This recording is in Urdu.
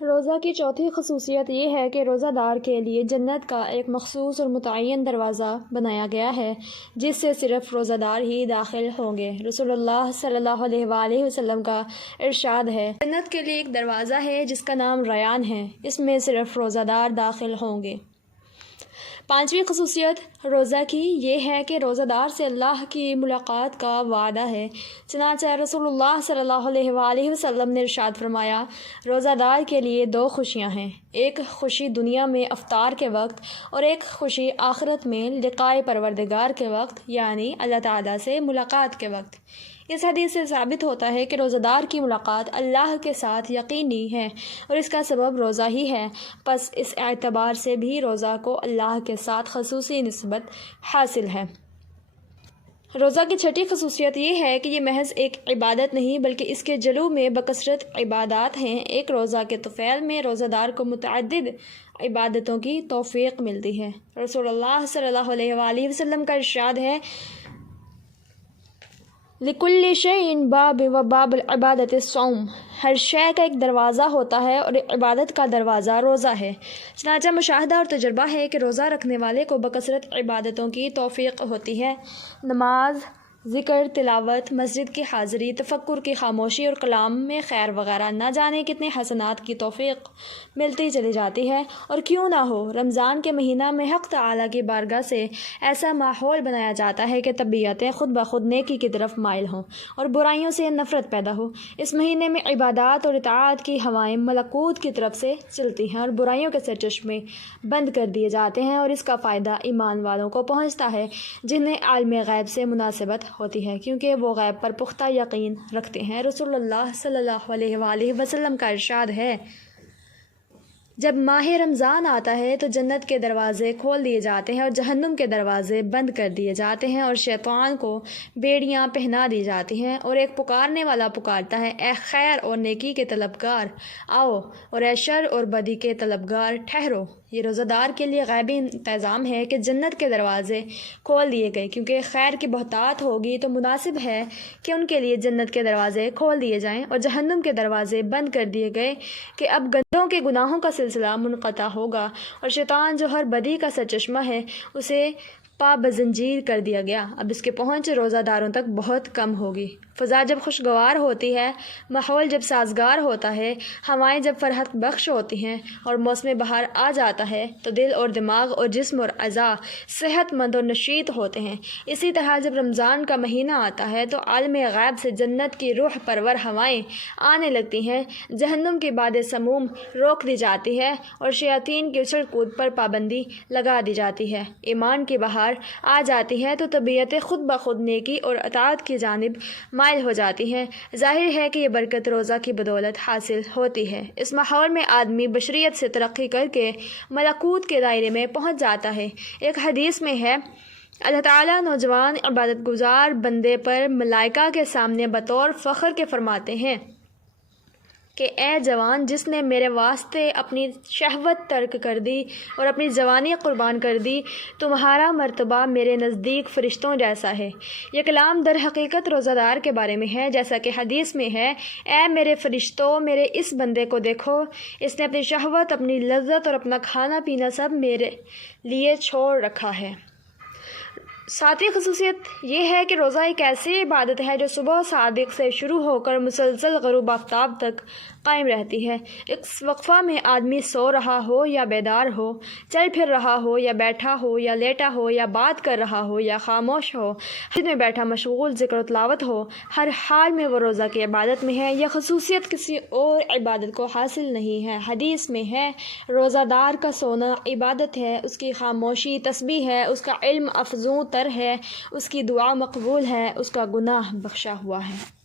روزہ کی چوتھی خصوصیت یہ ہے کہ روزہ دار کے لیے جنت کا ایک مخصوص اور متعین دروازہ بنایا گیا ہے جس سے صرف روزہ دار ہی داخل ہوں گے۔ رسول اللہ صلی اللہ علیہ وآلہ وسلم کا ارشاد ہے، جنت کے لیے ایک دروازہ ہے جس کا نام ریان ہے، اس میں صرف روزہ دار داخل ہوں گے۔ پانچویں خصوصیت روزہ کی یہ ہے کہ روزہ دار سے اللہ کی ملاقات کا وعدہ ہے۔ چنانچہ رسول اللہ صلی اللہ علیہ وآلہ وسلم نے ارشاد فرمایا، روزہ دار کے لیے دو خوشیاں ہیں، ایک خوشی دنیا میں افطار کے وقت اور ایک خوشی آخرت میں لقائے پروردگار کے وقت، یعنی اللہ تعالیٰ سے ملاقات کے وقت۔ اس حدیث سے ثابت ہوتا ہے کہ روزہ دار کی ملاقات اللہ کے ساتھ یقینی ہے اور اس کا سبب روزہ ہی ہے، پس اس اعتبار سے بھی روزہ کو اللہ کے ساتھ خصوصی نسبت حاصل ہے۔ روزہ کی چھٹی خصوصیت یہ ہے کہ یہ محض ایک عبادت نہیں بلکہ اس کے جلو میں بکثرت عبادات ہیں۔ ایک روزہ کے طفیل میں روزہ دار کو متعدد عبادتوں کی توفیق ملتی ہے۔ رسول اللہ صلی اللہ علیہ وآلہ وسلم کا ارشاد ہے، لِكُلِّ شَيْءٍ بَابٌ وَبَابُ الْعِبَادَةِ الصَّوْمُ، ہر شے کا ایک دروازہ ہوتا ہے اور عبادت کا دروازہ روزہ ہے۔ چنانچہ مشاہدہ اور تجربہ ہے کہ روزہ رکھنے والے کو بکثرت عبادتوں کی توفیق ہوتی ہے۔ نماز، ذکر، تلاوت، مسجد کی حاضری، تفکر کی خاموشی اور کلام میں خیر وغیرہ، نہ جانے کتنے حسنات کی توفیق ملتی چلی جاتی ہے۔ اور کیوں نہ ہو، رمضان کے مہینہ میں حق تعالیٰ کی بارگاہ سے ایسا ماحول بنایا جاتا ہے کہ طبیعتیں خود بخود نیکی کی طرف مائل ہوں اور برائیوں سے نفرت پیدا ہو۔ اس مہینے میں عبادات اور اطاعت کی ہوائیں ملکوت کی طرف سے چلتی ہیں اور برائیوں کے سرچشمے بند کر دیے جاتے ہیں، اور اس کا فائدہ ایمان والوں کو پہنچتا ہے جنہیں عالم غیب سے مناسبت ہوتی ہے، کیونکہ وہ غیب پر پختہ یقین رکھتے ہیں۔ رسول اللہ صلی اللہ علیہ وآلہ وسلم کا ارشاد ہے، جب ماہ رمضان آتا ہے تو جنت کے دروازے کھول دیے جاتے ہیں اور جہنم کے دروازے بند کر دیے جاتے ہیں، اور شیطان کو بیڑیاں پہنا دی جاتی ہیں، اور ایک پکارنے والا پکارتا ہے، اے خیر اور نیکی کے طلبگار آؤ، اور اے شر اور بدی کے طلبگار ٹھہرو۔ یہ روزہ دار کے لیے غیبی انتظام ہے کہ جنت کے دروازے کھول دیے گئے، کیونکہ خیر کی بہتات ہوگی تو مناسب ہے کہ ان کے لیے جنت کے دروازے کھول دیے جائیں، اور جہنم کے دروازے بند کر دیے گئے کہ اب گندوں کے گناہوں کا سلسلہ منقطع ہوگا، اور شیطان جو ہر بدی کا سرچشمہ ہے اسے پا بزنجیر کر دیا گیا، اب اس کے پہنچ روزہ داروں تک بہت کم ہوگی۔ فضا جب خوشگوار ہوتی ہے، ماحول جب سازگار ہوتا ہے، ہوائیں جب فرحت بخش ہوتی ہیں اور موسم بہار آ جاتا ہے تو دل اور دماغ اور جسم اور اعضاء صحت مند اور نشیط ہوتے ہیں۔ اسی طرح جب رمضان کا مہینہ آتا ہے تو عالم غیب سے جنت کی روح پرور ہوائیں آنے لگتی ہیں، جہنم کی باد سموم روک دی جاتی ہے اور شیاطین کی اچھل کود پر پابندی لگا دی جاتی ہے، ایمان کی بہار آ جاتی ہے تو طبیعتیں خود بخود نیکی اور اطاعت کی جانب مائل ہو جاتی ہیں۔ ظاہر ہے کہ یہ برکت روزہ کی بدولت حاصل ہوتی ہے۔ اس ماحول میں آدمی بشریت سے ترقی کر کے ملکوت کے دائرے میں پہنچ جاتا ہے۔ ایک حدیث میں ہے، اللہ تعالیٰ نوجوان عبادت گزار بندے پر ملائکہ کے سامنے بطور فخر کے فرماتے ہیں کہ اے جوان جس نے میرے واسطے اپنی شہوت ترک کر دی اور اپنی جوانی قربان کر دی، تمہارا مرتبہ میرے نزدیک فرشتوں جیسا ہے۔ یہ کلام در حقیقت روزہ دار کے بارے میں ہے، جیسا کہ حدیث میں ہے، اے میرے فرشتوں، میرے اس بندے کو دیکھو، اس نے اپنی شہوت، اپنی لذت اور اپنا کھانا پینا سب میرے لیے چھوڑ رکھا ہے۔ ساتویں خصوصیت یہ ہے کہ روزہ ایک ایسی عبادت ہے جو صبح صادق سے شروع ہو کر مسلسل غروب آفتاب تک قائم رہتی ہے۔ اس وقفہ میں آدمی سو رہا ہو یا بیدار ہو، چل پھر رہا ہو یا بیٹھا ہو یا لیٹا ہو یا بات کر رہا ہو یا خاموش ہو، مسجد میں بیٹھا مشغول ذکر و تلاوت ہو، ہر حال میں وہ روزہ کی عبادت میں ہے۔ یہ خصوصیت کسی اور عبادت کو حاصل نہیں ہے۔ حدیث میں ہے، روزہ دار کا سونا عبادت ہے، اس کی خاموشی تسبیح ہے، اس کا علم افزوں تر ہے، اس کی دعا مقبول ہے، اس کا گناہ بخشا ہوا ہے۔